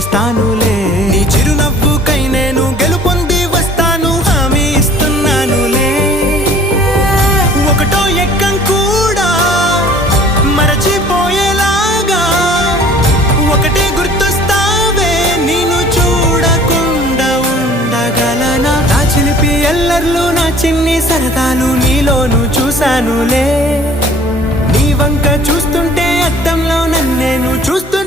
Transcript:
చేస్తానులే. నీ చిరునవ్వుకై నేను గెలుపొంది వస్తాను, హామీ ఇస్తున్నానులే. ఒకటో ఎక్కం కూడా మరచిపోయేలాగా ఒకటే గుర్తొస్తావే, నేను చూడకుండా ఉండగలనా? నా చిలిపి ఎల్లర్లు, నా చిన్ని సరదాలు నీలోను చూశానులే. నీ వంక చూస్తుంటే అద్దంలో నన్నేను చూస్తూ